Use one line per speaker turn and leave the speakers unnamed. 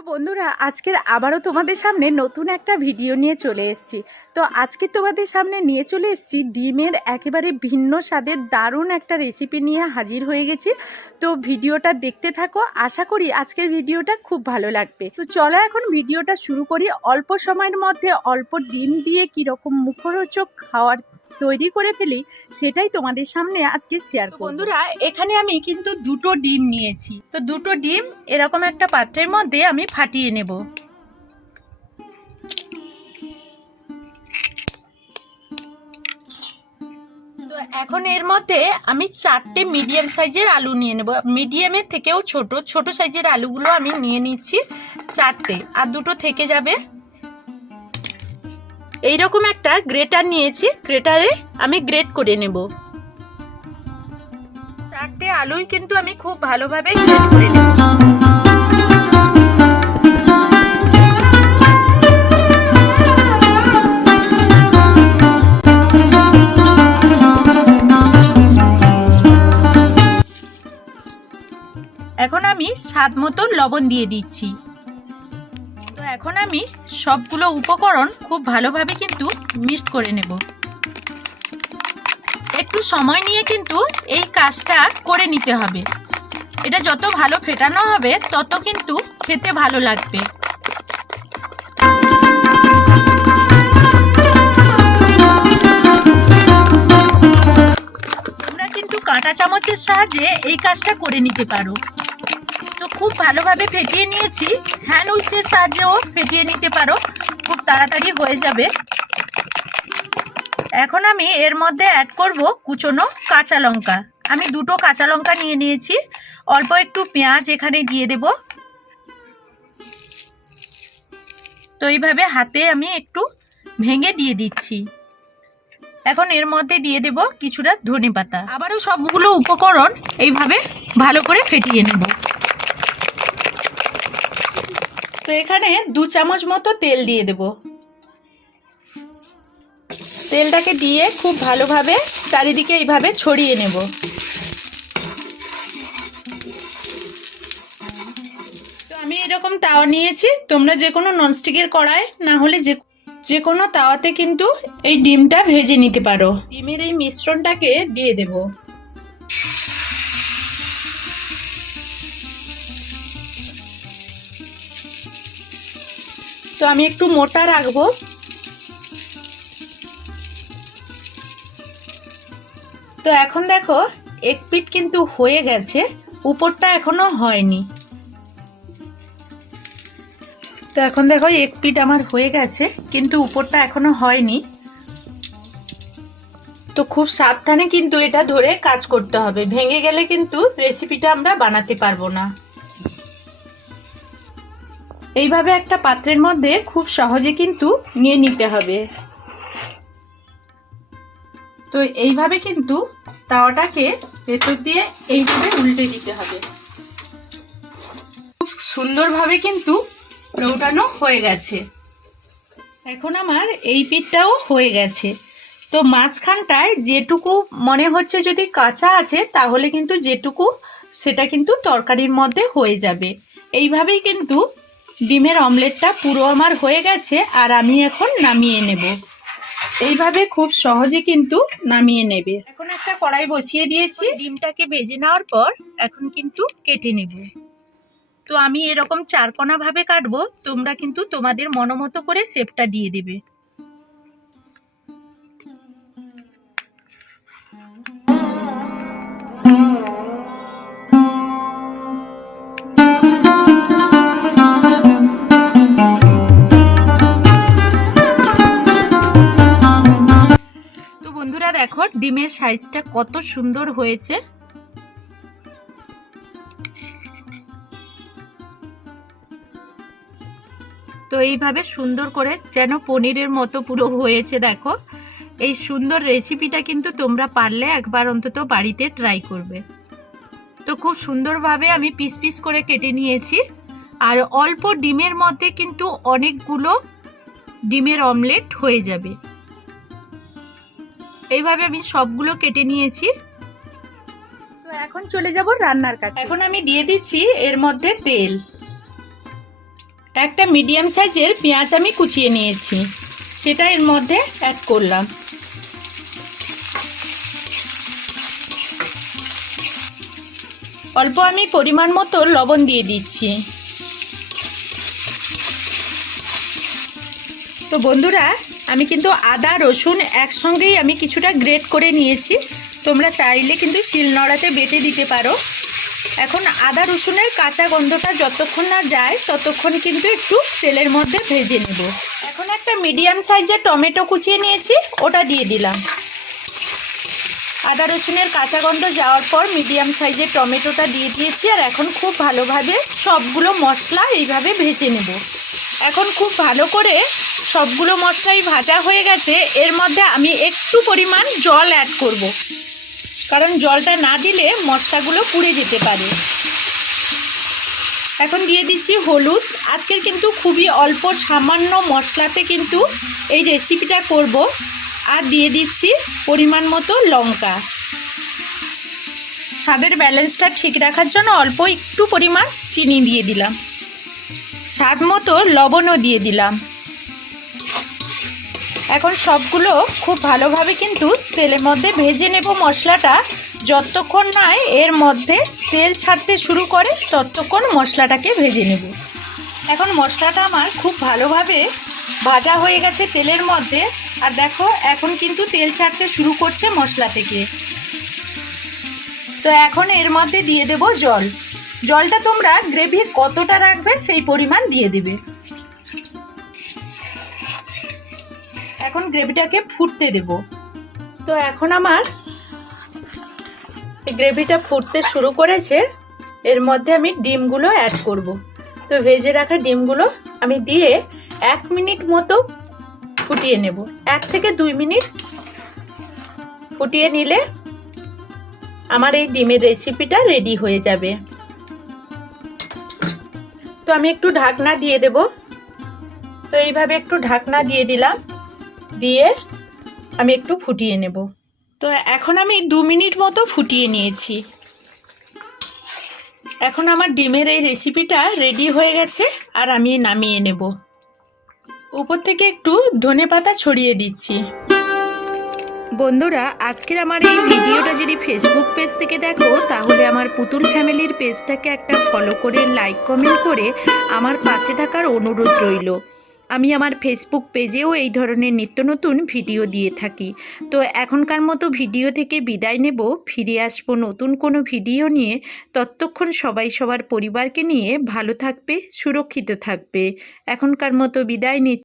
তো বন্ধুরা, আজকের আবারও তোমাদের সামনে নতুন একটা ভিডিও নিয়ে চলে এসেছি। তো আজকে তোমাদের সামনে নিয়ে চলে এসেছি ডিমের একেবারে ভিন্ন স্বাদের দারুণ একটা রেসিপি নিয়ে হাজির হয়ে গেছি। তো ভিডিওটা দেখতে থাকো, আশা করি আজকের ভিডিওটা খুব ভালো লাগবে। তো চলো এখন ভিডিওটা শুরু করি। অল্প সময়ের মধ্যে অল্প ডিম দিয়ে কীরকম মুখরোচক খাওয়ার তৈরি করে ফেলি সেটাই তোমাদের সামনে আজকে শেয়ার করব। বন্ধুরা এখানে আমি কিন্তু দুটো ডিম নিয়েছি। তো দুটো ডিম এরকম একটা পাত্রের মধ্যে আমি ফাটিয়ে নেব। তো এখন এর মধ্যে আমি চারটে মিডিয়াম সাইজের আলু নিয়ে নেব। মিডিয়ামের থেকেও ছোট ছোট সাইজের আলুগুলো আমি নিয়ে নিচ্ছি চারটে আর দুটো থেকে যাবে। এইরকম একটা গ্রেটার নিয়েছি, গ্রেটারে আমি গ্রেট করে নেব। চারটে আলুই কিন্তু আমি খুব ভালোভাবে গ্রেট করে নেব। এখন আমি স্বাদ মতো লবণ দিয়ে দিচ্ছি। এখন আমি সবগুলো উপকরণ খুব ভালোভাবে কিন্তু মিক্সড করে নেব। একটু সময় নিয়ে কিন্তু এই কাজটা করে নিতে হবে। এটা যত ভালো ফেটানো হবে, তত কিন্তু খেতে ভালো লাগবে। তোমরা কিন্তু কাঁটা চামচের সাহায্যে এই কাজটা করে নিতে পারো। খুব ভালোভাবে ফেটিয়ে নিয়েছি। হ্যান্ড উইচের সাহায্যেও ফেটিয়ে নিতে পারো। খুব তাড়াতাড়ি হয়ে যাবে। এখন আমি এর মধ্যে অ্যাড করব কুচনো কাঁচা লঙ্কা। আমি দুটো কাঁচা লঙ্কা নিয়ে নিয়েছি। অল্প একটু পেঁয়াজ এখানে দিয়ে দেব। তো এইভাবে হাতে আমি একটু ভেঙে দিয়ে দিচ্ছি। এখন এর মধ্যে দিয়ে দেব কিছুটা ধনে পাতা আবারও সবগুলো উপকরণ এইভাবে ভালো করে ফেটিয়ে নেব। তো এখানে দু চামচ মতো তেল দিয়ে দেব। তেলটাকে দিয়ে খুব ভালোভাবে চারিদিকে এইভাবে ছড়িয়ে নেব। তো আমি এরকম তাওয়া নিয়েছি, তোমরা যে কোনো ননস্টিকের কড়াই, না হলে যে যে কোনো তাওয়াতে কিন্তু এই ডিমটা ভেজে নিতে পারো। ডিমের এই মিশ্রণটাকে দিয়ে দেব। তো আমি একটু মোটা রাখব। তো এখন দেখো, এক পিট কিন্তু হয়ে গেছে, উপরটা এখনও হয়নি। তো এখন দেখো, এক পিট আমার হয়ে গেছে, কিন্তু উপরটা এখনও হয়নি। তো খুব সাবধানে কিন্তু এটা ধরে কাজ করতে হবে, ভেঙে গেলে কিন্তু রেসিপিটা আমরা বানাতে পারব না। এইভাবে একটা পাত্রের মধ্যে খুব সহজে কিন্তু নিয়ে নিতে হবে। তো এইভাবে কিন্তু তাওয়াটাকে ভেতর দিয়ে এইভাবে উল্টে দিতে হবে। খুব সুন্দরভাবে কিন্তু লৌটানো হয়ে গেছে। এখন আমার এই পিঠটাও হয়ে গেছে। তো মাঝখানটায় যেটুকু মনে হচ্ছে যদি কাঁচা আছে, তাহলে কিন্তু যেটুকু সেটা কিন্তু তরকারির মধ্যে হয়ে যাবে। এইভাবেই কিন্তু ডিমের অমলেটটা পুরো আমার হয়ে গেছে আর আমি এখন নামিয়ে নেব। এইভাবে খুব সহজে কিন্তু নামিয়ে নেবে। এখন একটা কড়াই বসিয়ে দিয়েছি। ডিমটাকে ভেজে নেওয়ার পর এখন কিন্তু কেটে নেব। তো আমি এরকম চারকোনা ভাবে কাটবো, তোমরা কিন্তু তোমাদের মনোমতো করে শেপটা দিয়ে দেবে। দেখো ডিমের সাইজটা কত সুন্দর হয়েছে? তো এইভাবে সুন্দর করে যেন পনিরের মতো পুরো হয়েছে, দেখো। এই সুন্দর রেসিপিটা কিন্তু তোমরা পারলে একবার অন্তত বাড়িতে ট্রাই করবে। তো খুব সুন্দরভাবে আমি পিস পিস করে কেটে নিয়েছি। আর অল্প ডিমের মধ্যে কিন্তু অনেকগুলো ডিমের অমলেট হয়ে যাবে। এইভাবে আমি সবগুলো কেটে নিয়েছি। তো এখন চলে যাব রান্নার কাছে। এখন আমি দিয়ে দিচ্ছি এর মধ্যে তেল। একটা মিডিয়াম সাইজের পেঁয়াজ আমি কুচিয়ে নিয়েছি। সেটা এর মধ্যে অ্যাড করলাম। অল্প আমি পরিমাণ মতো লবণ দিয়ে দিচ্ছি। তো বন্ধুরা, আমি কিন্তু আদা, রসুন একসঙ্গেই আমি কিছুটা গ্রেট করে নিয়েছি। তোমরা চাইলে কিন্তু শিলনোড়াতে বেটে দিতে পারো। এখন আদা, রসুনের কাঁচা গন্ধটা যতক্ষণ না যায়, ততক্ষণ কিন্তু একটু তেলের মধ্যে ভেজে নেব। এখন একটা মিডিয়াম সাইজের টমেটো কুচিয়ে নিয়েছি, ওটা দিয়ে দিলাম। আদা, রসুনের কাঁচা গন্ধ যাওয়ার পর মিডিয়াম সাইজের টমেটোটা দিয়ে দিয়েছি, আর এখন খুব ভালোভাবে সবগুলো মশলা এইভাবে ভেজে নেব। এখন খুব ভালো করে সবগুলো মশলাই ভাজা হয়ে গেছে। এর মধ্যে আমি একটু পরিমাণ জল অ্যাড করব। কারণ জলটা না দিলে মশলাগুলো পুড়ে যেতে পারে। এখন দিয়ে দিচ্ছি হলুদ। আজকের কিন্তু খুবই অল্প সামান্য মশলাতে কিন্তু এই রেসিপিটা করব। আর দিয়ে দিচ্ছি পরিমাণ মতো লঙ্কা। স্বাদের ব্যালেন্সটা ঠিক রাখার জন্য অল্প একটু পরিমাণ চিনি দিয়ে দিলাম। স্বাদ মতো লবণও দিয়ে দিলাম। এখন সবগুলো খুব ভালোভাবে কিন্তু তেলের মধ্যে ভেজে নেব মশলাটা। যতক্ষণ না এর মধ্যে তেল ছাড়তে শুরু করে, ততক্ষণ মশলাটাকে ভেজে নেব। এখন মশলাটা আমার খুব ভালোভাবে ভাজা হয়ে গেছে তেলের মধ্যে। আর দেখো, এখন কিন্তু তেল ছাড়তে শুরু করছে মশলা থেকে। তো এখন এর মধ্যে দিয়ে দেব জল। জলটা তোমরা গ্রেভি কতটা রাখবে সেই পরিমাণ দিয়ে দিবে। এখন গ্রেভিটাকে ফুটতে দেব। তো এখন আমার গ্রেভিটা ফুটতে শুরু করেছে, এর মধ্যে আমি ডিমগুলো অ্যাড করব। তো ভেজে রাখা ডিমগুলো আমি দিয়ে এক মিনিট মতো ফুটিয়ে নেব। এক থেকে দুই মিনিট ফুটিয়ে নিলে আমার এই ডিমের রেসিপিটা রেডি হয়ে যাবে। তো আমি একটু ঢাকনা দিয়ে দেব। তো এইভাবে একটু ঢাকনা দিয়ে দিলাম। দিয়ে আমি একটু ফুটিয়ে নেব। তো এখন আমি দু মিনিট মতো ফুটিয়ে নিয়েছি। এখন আমার ডিমের এই রেসিপিটা রেডি হয়ে গেছে আর আমি নামিয়ে নেব। উপর থেকে একটু ধনে পাতা ছড়িয়ে দিচ্ছি। বন্ধুরা, আজকের আমার এই ভিডিওটা যদি ফেসবুক পেজ থেকে দেখো, তাহলে আমার পুতুল ফ্যামিলির পেজটাকে একটা ফলো করে লাইক কমেন্ট করে আমার পাশে থাকার অনুরোধ রইল। আমি আমার ফেসবুক পেজেও এই ধরনের নিত্য নতুন ভিডিও দিয়ে থাকি। তো এখনকার মতো ভিডিও থেকে বিদায় নেব। ফিরে আসব নতুন কোনো ভিডিও নিয়ে। ততক্ষণ সবাই সবার পরিবারকে নিয়ে ভালো থাকবে, সুরক্ষিত থাকবে। এখনকার মতো বিদায় নিচ্ছি।